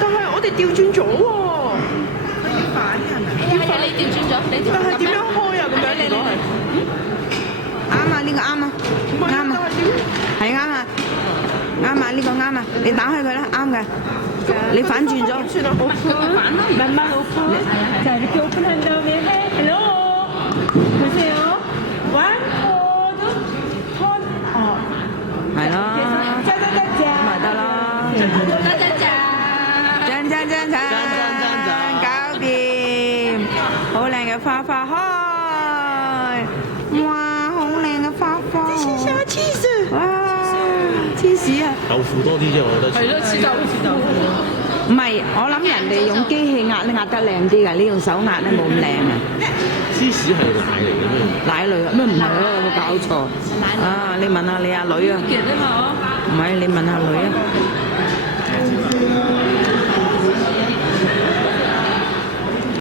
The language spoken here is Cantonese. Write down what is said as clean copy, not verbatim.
但係我哋調轉咗喎。要反係咪？係你調轉咗，你調但係點樣開啊？咁樣嚟講係啱啊！呢個啱啊！啱啊！係啱啊！啱啊！呢個啱啊！你打開佢啦，啱嘅。你反轉咗。點算啊？好慢慢好자 이렇게 오픈한 다음에 hello 보세요. one fold turn係咯。짜자자자. 咪得咯。짜자잔 짠！搞掂，好靚嘅花花開，哇，好靚嘅花花，小芝士。哇，芝士啊！豆腐多啲啫，我覺得。係咯，似豆腐。唔係，我諗人哋用機器壓咧壓得靚啲㗎，你用手壓咧冇咁靚啊。芝士係奶嚟嘅咩？奶類啊？咩唔係啊？有冇搞錯？啊，你問下你阿女啊？傑啊嘛，唔係，你問下女啊。